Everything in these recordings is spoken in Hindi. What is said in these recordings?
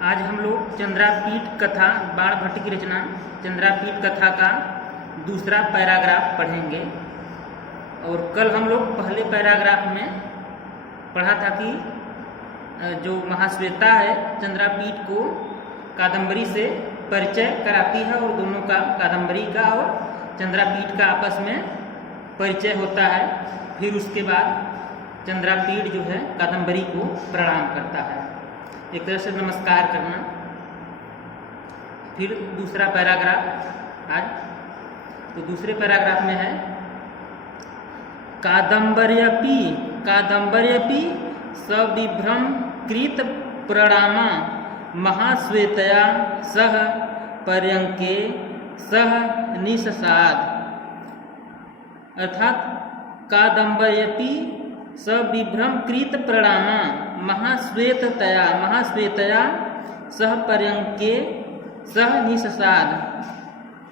आज हम लोग चंद्रापीठ कथा बाण भट्ट की रचना चंद्रापीठ कथा का दूसरा पैराग्राफ पढ़ेंगे। और कल हम लोग पहले पैराग्राफ में पढ़ा था कि जो महाश्वेता है चंद्रापीठ को कादम्बरी से परिचय कराती है और दोनों का कादम्बरी का और चंद्रापीठ का आपस में परिचय होता है। फिर उसके बाद चंद्रापीठ जो है कादम्बरी को प्रणाम करता है, एक तरह से नमस्कार करना। फिर दूसरा पैराग्राफ आज तो दूसरे पैराग्राफ में है कादम्बर्यपि सविभ्रम कृत प्रणामा महाश्वेतया सह पर्यंके सह निषसाद। अर्थात कादम्बर्यपि सविभ्रम कृत प्रणामा महाश्वेतया सह पर्यंके सह निषसाद।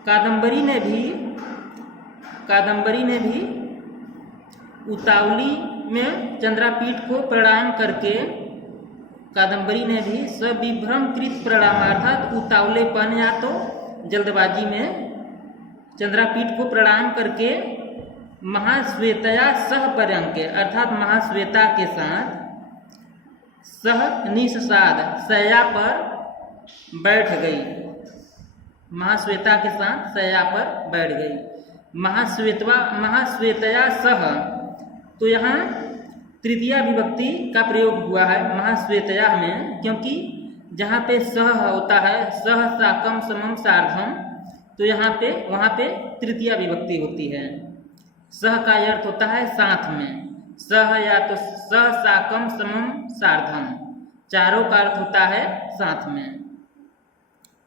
कादम्बरी ने भी उतावली में चंद्रापीठ को प्रणाम करके कादम्बरी ने भी सविभ्रम कृत प्रणाम अर्थात उतावलेपन या तो जल्दबाजी में चंद्रापीठ को प्रणाम करके महाश्वेतया सह पर्यंके अर्थात महाश्वेता के साथ सह निषसाद शैया पर बैठ गई। महाश्वेता के साथ शैया पर बैठ गई। महाश्वेतया सह, तो यहाँ तृतीया विभक्ति का प्रयोग हुआ है महाश्वेतया में, क्योंकि जहाँ पे सह होता है सह साकम समम सार्धम, तो वहाँ पे तृतीया विभक्ति होती है। सह का अर्थ होता है साथ में, सह या तो सह साकम समम सार्धम, चारों का अर्थ होता है साथ में।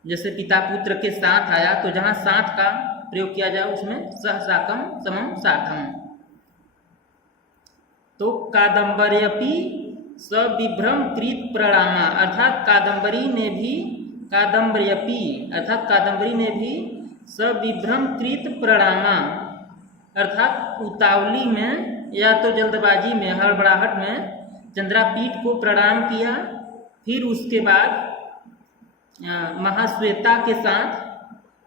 जैसे पिता पुत्र के साथ आया तो जहाँ साथ का प्रयोग किया जाए उसमें सह साकम समम सार्धम। तो कादम्बर्यपि सविभ्रम कृत प्रणामा अर्थात कादम्बरी ने भी सविभ्रम कृत प्रणामा अर्थात उतावली में या तो जल्दबाजी में हड़बड़ाहट में चंद्रापीठ को प्रणाम किया। फिर उसके बाद महाश्वेता के साथ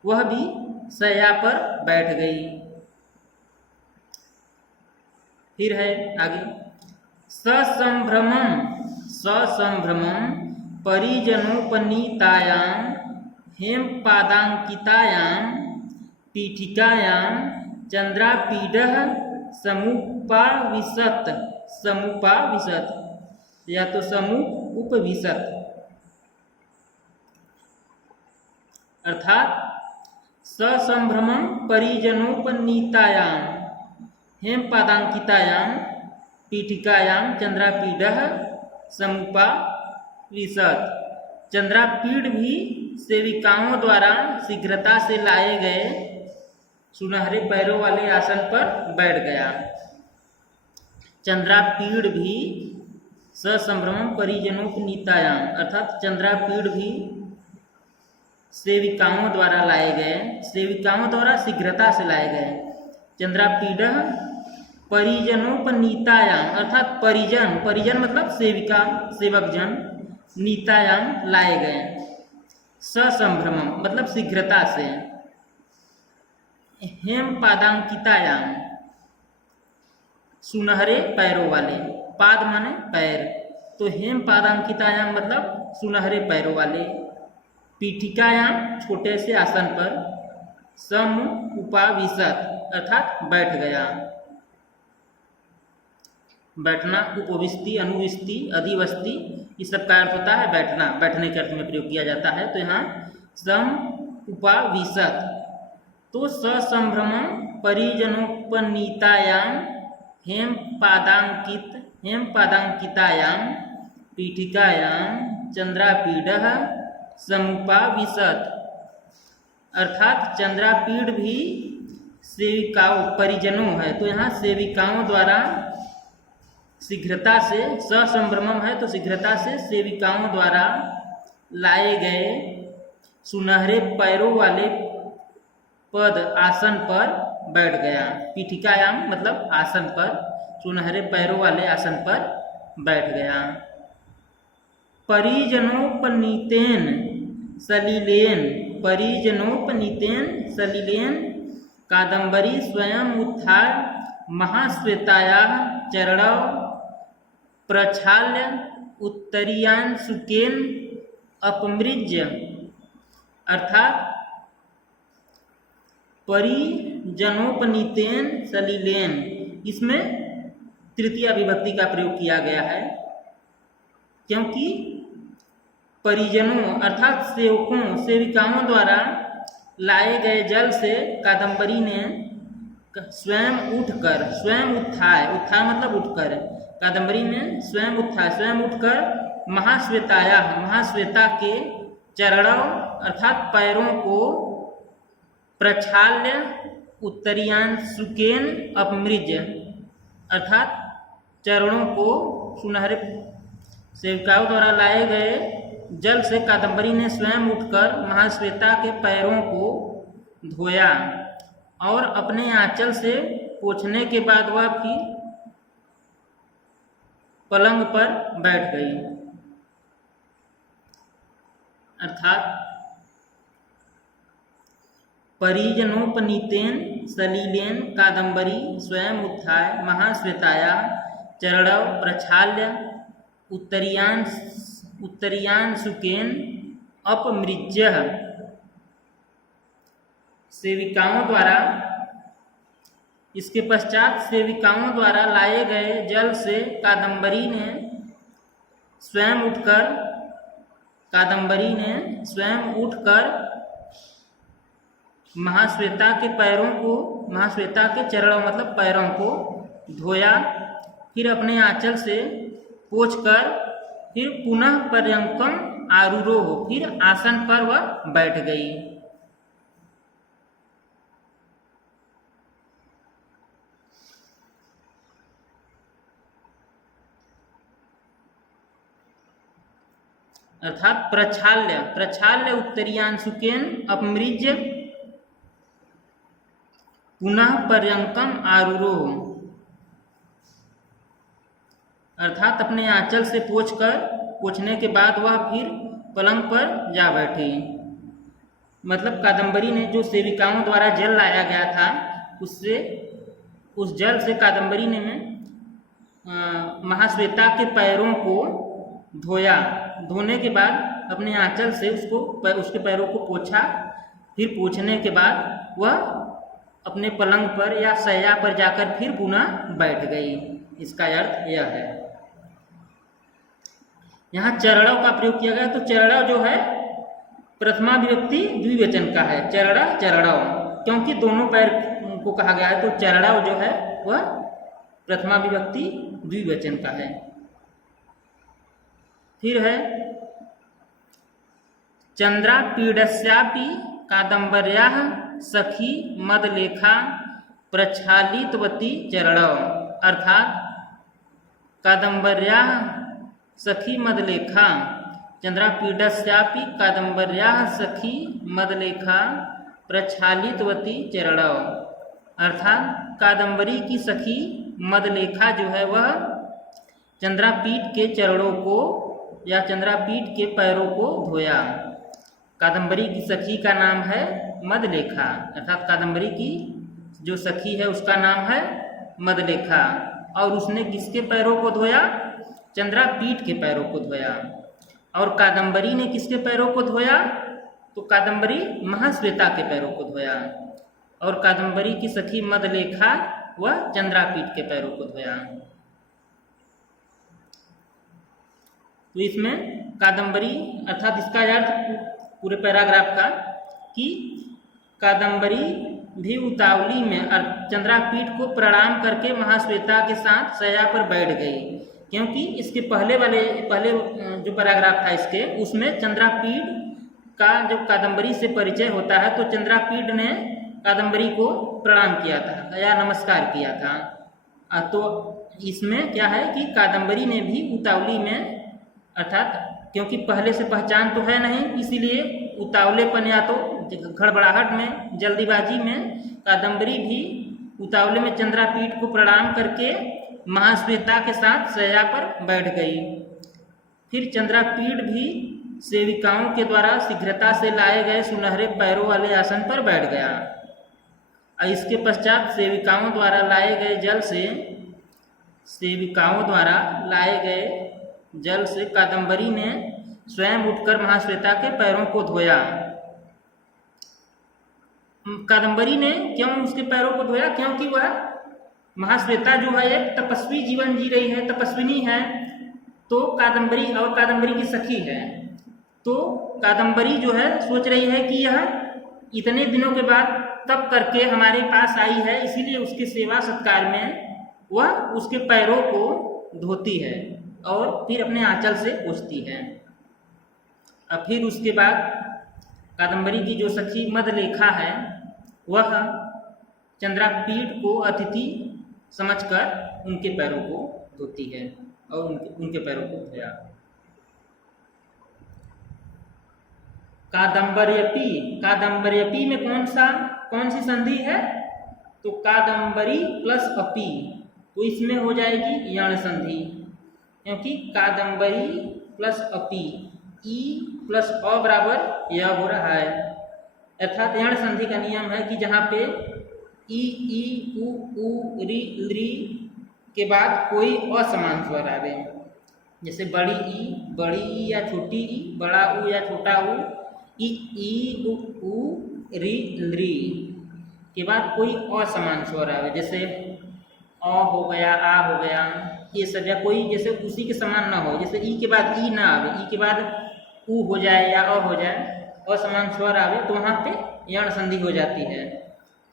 वह भी शैया पर बैठ गई। फिर है आगे ससंभ्रमं परिजनोपनीतायां हेमपादांकितायां पीठिकायां चंद्रापीडः समुपाविशत या तो उपविशत अर्थात ससंभ्रमं परिजनोपनीतायां हेमपादांकितायां पीठिकायां चंद्रापीडः समुपाविशत। चंद्रापीड भी सेविकाओं द्वारा शीघ्रता से लाए गए सुनहरे पैरों वाले आसन पर बैठ गया। चंद्रापीड भी ससंभ्रमं परिजनोपनीतायां अर्थात चंद्रापीड भी सेविकाओं द्वारा लाए गए, सेविकाओं द्वारा शीघ्रता से लाए गए। चंद्रापीडः परिजनोपनीतायां अर्थात परिजन मतलब सेविका सेवकजन, नीतायां लाए गए, ससंभ्रमं मतलब शीघ्रता से। हेमपादांकितायां सुनहरे पैरों वाले, पाद माने पैर, तो हेमपादांकितायां मतलब सुनहरे पैरों वाले। पीठिकायां छोटे से आसन पर, समुपाविशत अर्थात बैठ गया। बैठना उपविष्टि अनुविष्टि अधिवस्ति इस सब का अर्थ होता है बैठना, बैठने के अर्थ में प्रयोग किया जाता है। तो यहाँ समुपाविशत तो ससंभ्रमं परिजनोपनीतायां हेमपादांकितायां पीठिकायां चंद्रापीडः समुपाविशत अर्थात चंद्रापीड भी सेविकाओं परिजनों है, तो यहाँ सेविकाओं द्वारा शीघ्रता से ससंभ्रमम है तो शीघ्रता से सेविकाओं द्वारा लाए गए सुनहरे पैरों वाले पद आसन पर बैठ गया। पीठिकायाम मतलब आसन पर, सुनहरे पैरों वाले आसन पर बैठ गया। परिजनोपनीतेन सलिलेन कादम्बरी स्वयं उत्थाय महाश्वेतायाः चरणौ प्रक्षाल्य उत्तरीयांशुकेन अपमृज्य। अर्थात परिजनोपनीतेन सलिलेन, इसमें तृतीया विभक्ति का प्रयोग किया गया है, क्योंकि परिजनों अर्थात सेवकों सेविकाओं द्वारा लाए गए जल से कादम्बरी ने स्वयं उत्थाय मतलब उठकर, कादम्बरी ने स्वयं उठकर महाश्वेता के चरणों अर्थात पैरों को प्रक्षाल्य उत्तरीयांशुकेन अपमृज्य, अर्थात चरणों को सुनहरे सेविकाओं द्वारा लाए गए जल से कादम्बरी ने स्वयं उठकर महाश्वेता के पैरों को धोया और अपने आंचल से पोंछने के बाद वह फिर पलंग पर बैठ गई। अर्थात परिजनोपनीतेन सलिलेन कादम्बरी स्वयं उत्थाय महाश्वेताया चरणौ प्रक्षाल्य उत्तरीयांशुकेन अपमृज्य। सेविकाओं द्वारा, इसके पश्चात सेविकाओं द्वारा लाए गए जल से कादम्बरी ने स्वयं उठकर महाश्वेता के चरणों मतलब पैरों को धोया, फिर अपने आंचल से पोंछकर फिर पुनः पर्यंकम आरूरोह, फिर आसन पर वह बैठ गई। अर्थात प्रक्षाल्य उत्तरीयांशुकेन अपमृज्य पुनः पर्यंकम आरूरोह, अर्थात अपने आंचल से पोंछने के बाद वह फिर पलंग पर जा बैठी। मतलब कादम्बरी ने जो सेविकाओं द्वारा जल लाया गया था उस जल से कादम्बरी ने महाश्वेता के पैरों को धोया, धोने के बाद अपने आंचल से उसके पैरों को पोंछा, फिर पोंछने के बाद वह अपने पलंग पर या शैया पर जाकर फिर पुनः बैठ गई। इसका अर्थ यह है। यहाँ चरणों का प्रयोग किया गया, तो चरणों जो है प्रथमा विभक्ति द्विवचन का है, चरणों, क्योंकि दोनों पैर को कहा गया है, तो चरणों जो है वह प्रथमा विभक्ति द्विवचन का है। फिर है चंद्रापीडस्यापि कादम्बर्याः सखी मदलेखा प्रक्षालितवती चरणौ। अर्थात कादम्बर्याः सखी मदलेखा चंद्रापीडस्यापि कादम्बर्याः सखी मदलेखा प्रक्षालितवती चरणौ। अर्थात कादम्बरी की सखी मदलेखा जो है वह चंद्रापीठ के चरणों को या चंद्रापीठ के पैरों को धोया। कादम्बरी की सखी का नाम है मदलेखा, अर्थात कादम्बरी की जो सखी है उसका नाम है मदलेखा, और उसने किसके पैरों को धोया? चंद्रापीठ के पैरों को धोया। और कादम्बरी ने किसके पैरों को धोया? तो कादम्बरी महाश्वेता के पैरों को धोया, और कादम्बरी की सखी मदलेखा वह चंद्रापीठ के पैरों को धोया। तो इसमें कादम्बरी अर्थात इसका अर्थ पूरे पैराग्राफ का कि कादम्बरी भी उतावली में चंद्रापीठ को प्रणाम करके महाश्वेता के साथ शैया पर बैठ गई, क्योंकि इसके पहले जो पैराग्राफ था इसके उसमें चंद्रापीठ का जब कादम्बरी से परिचय होता है तो चंद्रापीठ ने कादम्बरी को प्रणाम किया था या नमस्कार किया था। तो इसमें क्या है कि कादम्बरी ने भी उतावली में अर्थात क्योंकि पहले से पहचान तो है नहीं, इसीलिए उतावलेपन या तो गड़बड़ाहट में जल्दीबाजी में कादम्बरी भी उतावले में चंद्रापीठ को प्रणाम करके महाश्वेता के साथ शैया पर बैठ गई। फिर चंद्रापीठ भी सेविकाओं के द्वारा शीघ्रता से लाए गए सुनहरे पैरों वाले आसन पर बैठ गया। और इसके पश्चात सेविकाओं द्वारा लाए गए जल से कादम्बरी ने स्वयं उठकर महाश्वेता के पैरों को धोया। कादम्बरी ने क्यों उसके पैरों को धोया? क्योंकि वह महाश्वेता जो है एक तपस्वी जीवन जी रही है, तपस्विनी है, तो कादम्बरी की सखी है। तो कादम्बरी जो है सोच रही है कि यह इतने दिनों के बाद तप करके हमारे पास आई है, इसीलिए उसके सेवा सत्कार में वह उसके पैरों को धोती है और फिर अपने आंचल से पोंछती है। और फिर उसके बाद कादम्बरी की जो सखी मदलेखा है वह चंद्रापीठ को अतिथि समझकर उनके पैरों को धोती है और उनके पैरों को धोया। कादम्बर्यपी में कौन सी संधि है? तो कादम्बरी प्लस अपी, तो इसमें हो जाएगी यण संधि, क्योंकि कादम्बरी प्लस अपी ई प्लस अ बराबर य हो रहा है। अर्थात यण संधि का नियम है कि जहाँ पे ई उ री के बाद कोई असमान स्वर आवे, जैसे बड़ी ई या छोटी ई, बड़ा उ या छोटा उ, ई उ री के बाद कोई असमान स्वर आवे, जैसे अ हो गया, आ हो गया, ये सब, या कोई जैसे उसी के समान ना हो, जैसे ई के बाद ई ना आवे, ई के बाद उ हो जाए या अ हो जाए, असमान स्वर आवे तो वहाँ पे यण संधि हो जाती है।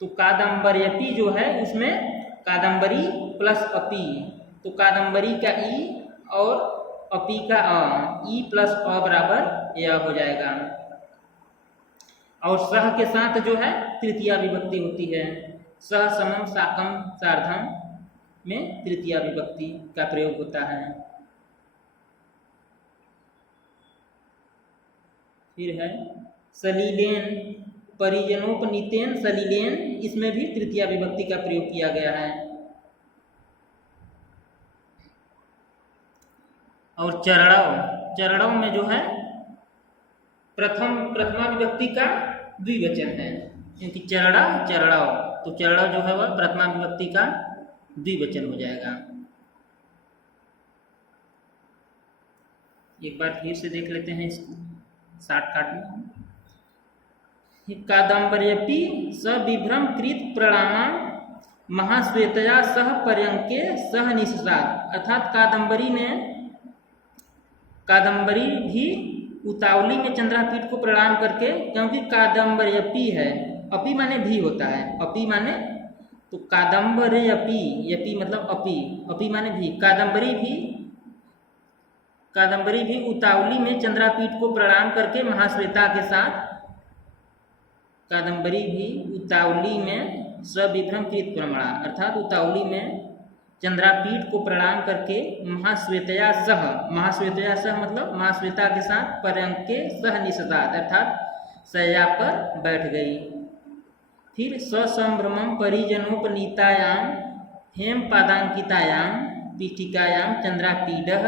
तो कादम्बर्यपी जो है उसमें कादम्बरी प्लस अपी, तो कादम्बरी का ई और अपी का अ, ई प्लस अ बराबर य हो जाएगा। और सह के साथ जो है तृतीया विभक्ति होती है। सह समम साकम सार्धम में तृतीया विभक्ति का प्रयोग होता है। फिर है सलीलेन, परिजनोपनीतेन सलीलेन, इसमें भी तृतीया विभक्ति का प्रयोग किया गया है। और चरणों में जो है प्रथमा विभक्ति का द्विवचन है, क्योंकि चरणों, तो चरणों जो है वह प्रथमा विभक्ति का द्विवचन हो जाएगा। एक बार फिर से देख लेते हैं इसको शॉर्टकट में। कादम्बर्यपि सविभ्रम कृत प्रणामा महाश्वेतया सह पर्यंके सह निषाद, अर्थात कादम्बरी भी उतावली में चंद्रापीठ को प्रणाम करके, क्योंकि कादम्बर्यपी है, अपी माने भी होता है, अपी माने तो कादम्बर्यपी, यपी मतलब अपी माने भी, कादम्बरी भी उतावली में चंद्रापीठ को प्रणाम करके महाश्वेता के साथ, कादम्बरी भी उतावली में सविभ्रम कृत प्रमाणा, अर्थात उतावली में चंद्रापीठ को प्रणाम करके महाश्वेतया सह मतलब महाश्वेता के साथ पर्यंके सह निषदात, अर्थात शय्या पर बैठ गई। फिर ससंभ्रमं परिजनोपनीतायाम हेम पादांकितायाम पीठिकायाम चंद्रापीडः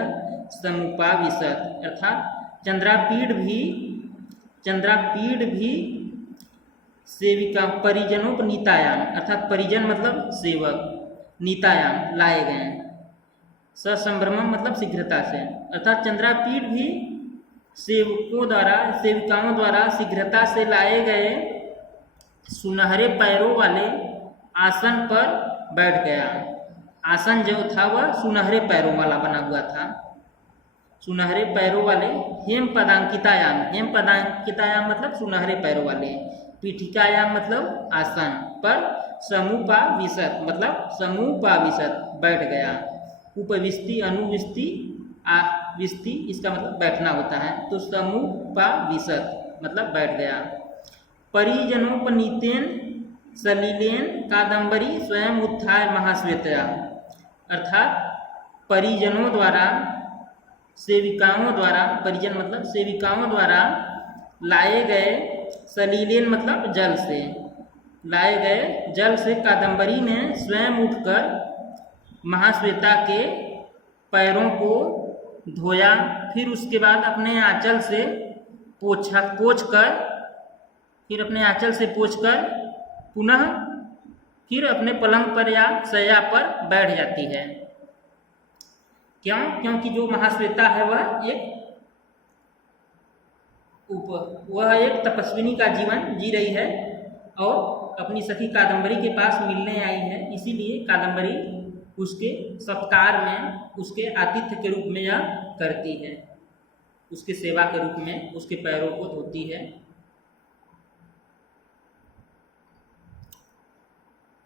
समुपाविशत, अर्थात चंद्रापीठ भी सेविका परिजनोपनीतायाम, अर्थात परिजन मतलब सेवक, नीतायाम लाए गए, ससंभ्रमम मतलब शीघ्रता से, अर्थात चंद्रापीठ भी सेविकाओं द्वारा शीघ्रता से लाए गए सुनहरे पैरों वाले आसन पर बैठ गया। आसन जो था वह सुनहरे पैरों वाला बना हुआ था, सुनहरे पैरों वाले। हेम पदांकितायाम मतलब सुनहरे पैरों वाले, पीठिकायाम मतलब आसन पर, समुपाविशत मतलब समुपाविशत बैठ गया। उपविष्टि अनुविष्टि विष्टि इसका मतलब बैठना होता है, तो समुपाविशत मतलब बैठ गया। परिजनोपनीतेन सलीलेन कादम्बरी स्वयं उत्थाय महाश्वेतया, अर्थात परिजनों द्वारा सेविकाओं द्वारा, परिजन मतलब सेविकाओं द्वारा लाए गए, सलीलेन मतलब जल से, लाए गए जल से कादम्बरी ने स्वयं उठकर महाश्वेता के पैरों को धोया, फिर उसके बाद अपने आंचल से पोंछकर पुनः फिर अपने पलंग पर या शैया पर बैठ जाती है। क्यों? क्योंकि जो महाश्वेता है वह एक तपस्विनी का जीवन जी रही है और अपनी सखी कादम्बरी के पास मिलने आई है। इसीलिए कादम्बरी उसके सत्कार में, उसके आतिथ्य के रूप में यह करती है, उसके सेवा के रूप में उसके पैरों को धोती है।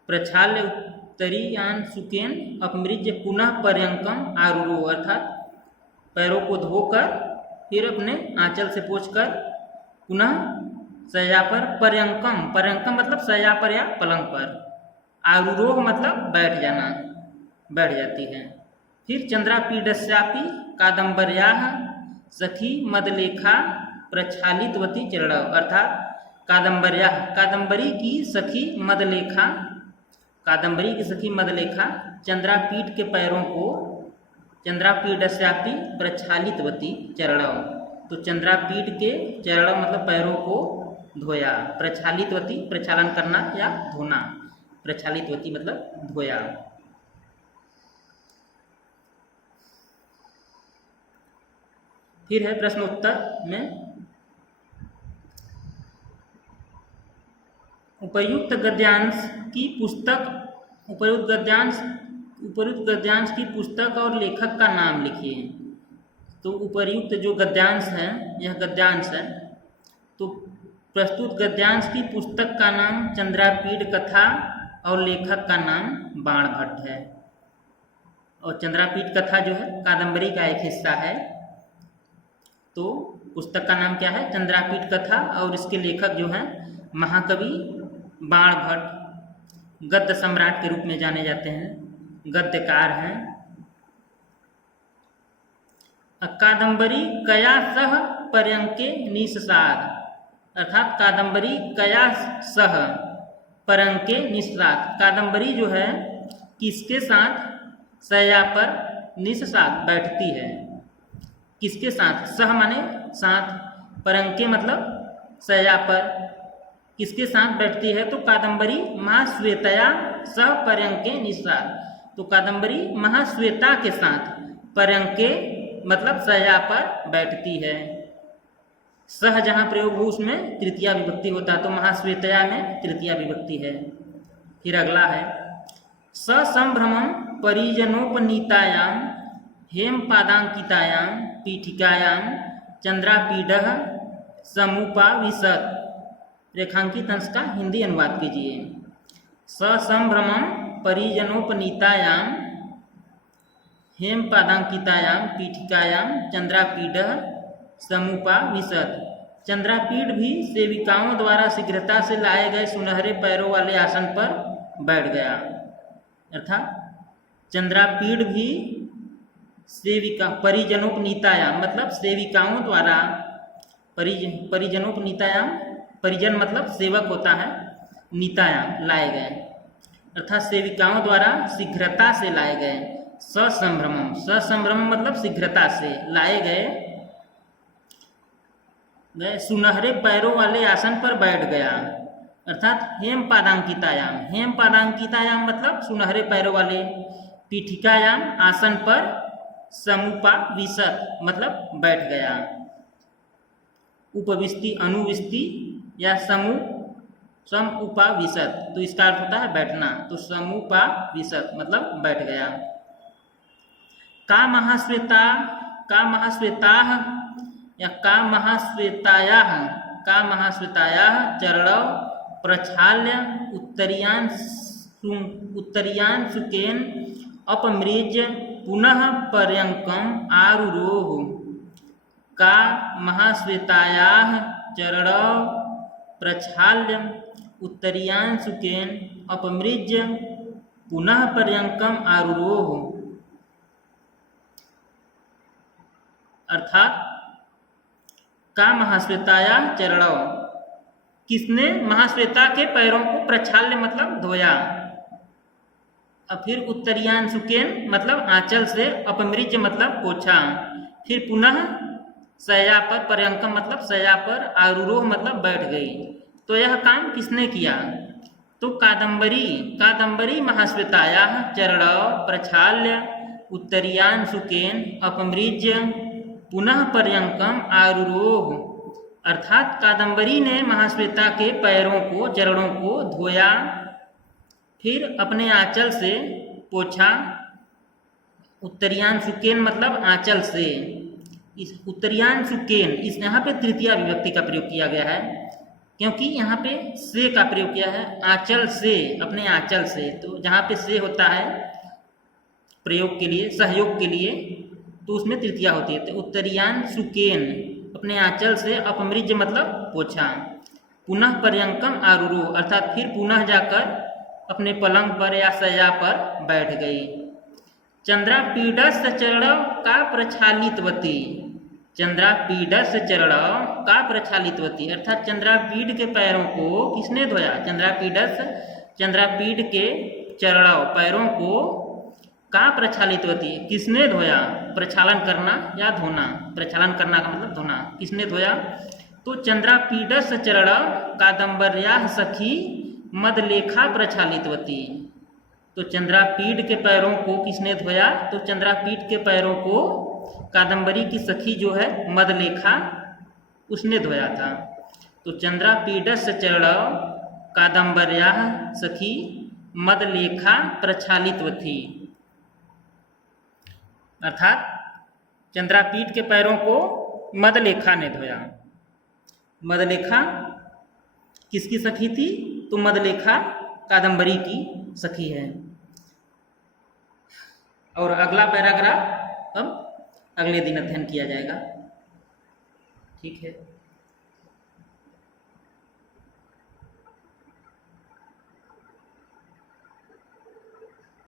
प्रक्षाल्य उत्तरीयान सुकेन अपमृज्य पुनः पर्यंकम आरूढ़ो, अर्थात पैरों को धोकर फिर अपने आंचल से पोंछकर पुनः शैया पर, पर्यंकम मतलब शैया पर या पलंग पर, आरूढ़ो मतलब बैठ जाती है। फिर चंद्रापीडस्यापि कादम्बर्याः सखी मदलेखा प्रक्षालितवती चरणौ, अर्थात कादम्बरी की सखी मदलेखा चंद्रापीठ के पैरों को चंद्रापीडस्यापि प्रक्षालितवती चरणौ, तो चंद्रापीठ के चरणों मतलब पैरों को धोया। प्रक्षालितवती प्रक्षालन करना या धोना, प्रक्षालितवती मतलब धोया। फिर है प्रश्नोत्तर में उपर्युक्त गद्यांश की पुस्तक और लेखक का नाम लिखिए। तो उपर्युक्त जो गद्यांश है, यह गद्यांश है, तो प्रस्तुत गद्यांश की पुस्तक का नाम चंद्रापीड कथा और लेखक का नाम बाणभट्ट है। और चंद्रापीड कथा जो है कादम्बरी का एक हिस्सा है, तो पुस्तक का नाम क्या है? चंद्रापीड कथा, और इसके लेखक जो हैं महाकवि बाणभट्ट, गद्य सम्राट के रूप में जाने जाते हैं, गद्यकार हैं। कादम्बरी कया सह पर्यंके निस्साद, अर्थात कादम्बरी कया सह पर्यंके निस्साद, कादम्बरी जो है किसके साथ शैया पर निस्साद बैठती है? किसके साथ? सह माने साथ, पर्यंके मतलब शैया पर, किसके साथ बैठती है? तो कादम्बरी महाश्वेतया सह पर्यंके निस्साद, तो कादम्बरी महाश्वेता के साथ पर्यंके मतलब शैया पर बैठती है। सह जहाँ प्रयोग हो उसमें तृतीया विभक्ति होता है, तो महाश्वेतया में तृतीया विभक्ति है। फिर अगला है ससंभ्रमं परिजनोपनीतायां हेमपादांकितायां पीठिकायां चंद्रापीडः समुपाविशत्। रेखांकित अंश का हिंदी अनुवाद कीजिए। ससंभ्रमं परिजनोपनीतायां हेमपादांकितायां पीठिकायां चंद्रापीडः समुपाविशत्। चंद्रापीड भी सेविकाओं द्वारा शीघ्रता से लाए गए सुनहरे पैरों वाले आसन पर बैठ गया, अर्थात चंद्रापीड भी परिजनोपनीतायां मतलब सेविकाओं द्वारा, परिजनोपनीतायां, परिजन मतलब सेवक होता है, नीतायां लाए गए, अर्थात सेविकाओं द्वारा शीघ्रता से लाए गए। ससंभ्रमम मतलब शीघ्रता से लाए गए सुनहरे पैरों वाले आसन पर बैठ गया, अर्थात हेमपादांकितायाम मतलब सुनहरे पैरों वाले, पीठिकायाम आसन पर, समुपाविशत् मतलब बैठ गया। उपविष्टि अनुविष्टि या समुपाविशत्, तो इसका अर्थ होता है बैठना, तो समुपाविशत् मतलब बैठ गया। का महाश्वेतायाः चरणौ प्रक्षाल्य उत्तरीयांशुकेन अपमृज्य पुनः पर्यंकम आरुरोह। का महाश्वेतायाः चरणौ प्रक्षाल्य उत्तरीयांशुकेन अपमृज्य पुनः पर्यंकम आरुरोह, अर्थात का महाश्वेताया चरणौ, किसने महाश्वेता के पैरों को प्रक्षाल्य मतलब धोया, और फिर उत्तरीयांशुकेन मतलब आंचल से, अपमृज्य मतलब पोछा, फिर पुनः शय्या पर, पर्यंकम मतलब शय्या पर, आरूरोह मतलब बैठ गई। तो यह काम किसने किया? तो कादम्बरी महाश्वेतायाः चरणौ प्रक्षाल्य उत्तरीयान् शुकेन अपमृज्य पुनः पर्यंकम आरूरोह। अर्थात कादम्बरी ने महाश्वेता के पैरों को, चरणों को धोया, फिर अपने आंचल से पोंछा। उत्तरीयान शुकेन मतलब आंचल से। इस उत्तरीयान शुकेन, इस यहाँ पे तृतीया विभक्ति का प्रयोग किया गया है, क्योंकि यहाँ पे से का प्रयोग किया है। आंचल से, अपने आंचल से, तो जहाँ पे से होता है प्रयोग के लिए, सहयोग के लिए, तो उसमें तृतीया होती है। तो उत्तरीयान शुकेन, अपने आंचल से, अपमृज्य मतलब पोछा। पुनः पर्यंकम आरूरोह, अर्थात फिर पुनः जाकर अपने पलंग पर या शय्या पर बैठ गई। चंद्रापीडस्य चरणौ का प्रक्षालितवती, चंद्रापीडस्य चरणौ का प्रक्षालितवती, अर्थात चंद्रापीड के पैरों को किसने धोया? चंद्रापीड के चरणौ, पैरों को, का प्रक्षालितवती, किसने धोया? प्रक्षालन करना या धोना, प्रक्षालन करना का मतलब धोना, किसने धोया? तो चंद्रापीडस्य चरणौ कादम्बर्याः सखी मदलेखा प्रक्षालितवती। तो चंद्रापीड के पैरों को किसने धोया? तो चंद्रापीड के पैरों को कादम्बरी की सखी जो है मदलेखा, उसने धोया था। तो चंद्रापीडस्य चरणौ कादम्बर्याः सखी मदलेखा प्रक्षालितवती, अर्थात चंद्रापीड के पैरों को मदलेखा ने धोया। मदलेखा किसकी सखी थी? तो मदलेखा कादम्बरी की सखी है। और अगला पैराग्राफ अब अगले दिन अध्ययन किया जाएगा। ठीक है।